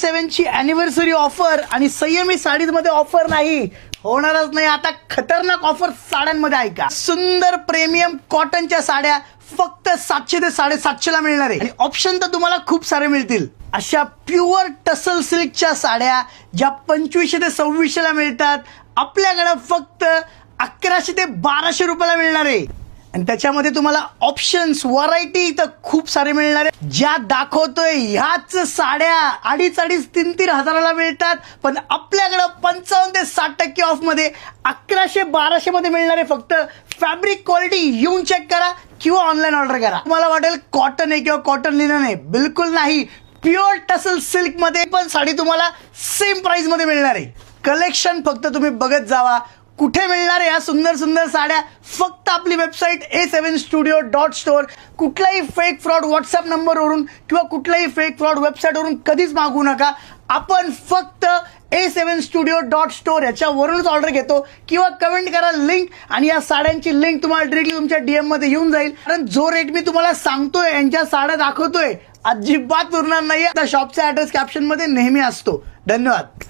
7 ची anniversary offer आणि संयमी साडीज मध्ये ऑफर नाही होणारच नाही. आता खतरनाक ऑफर साड्यांमध्ये ऐका. सुंदर प्रीमियम कॉटनच्या साड्या फक्त 700 ते 750 ला मिळणार आहे आणि ऑप्शन तर तुम्हाला खूप सारे मिळतील. अशा प्युअर टसल सिल्कच्या साड्या ज्या 2500 ते 2600 ला मिळतात आपल्याकडे फक्त 1100 ते 1200 रुपयाला मिळणार आहे. आणि त्याच्यामध्ये तुम्हाला ऑप्शन्स व्हरायटी तर खूप सारे मिळणार आहे. ज्या दाखवतोय ह्याच साड्या 2,500 3,000 हजाराला मिळतात पण आपल्याकडे 55 ते 60% ऑफ मध्ये 1100-1200 मध्ये मिळणार आहे. फक्त फॅब्रिक क्वालिटी येऊन चेक करा किंवा ऑनलाईन ऑर्डर करा. तुम्हाला वाटेल कॉटन आहे किंवा कॉटन लिनन आहे, बिलकुल नाही. प्युअर टसल सिल्क मध्ये पण साडी तुम्हाला सेम प्राइस मध्ये मिळणार आहे. कलेक्शन फक्त तुम्ही बघत जावा. कुठे मिळणार आहे या सुंदर सुंदर साड्या? फक्त आपली वेबसाईट a7studio.store. कुठलाही फेक फ्रॉड व्हॉट्सअप नंबरवरून किंवा कुठलाही फेक फ्रॉड वेबसाईटवरून कधीच मागवू नका. आपण फक्त a7studio.store याच्यावरूनच ऑर्डर घेतो किंवा कमेंट करा लिंक आणि या साड्यांची लिंक तुम्हाला डायरेक्टली तुमच्या DM मध्ये येऊन जाईल. कारण जो रेट मी तुम्हाला सांगतोय यांच्या साड्या दाखवतोय अजिबात उरणार नाही. शॉपचा ऍड्रेस कॅप्शन मध्ये नेहमी असतो. धन्यवाद.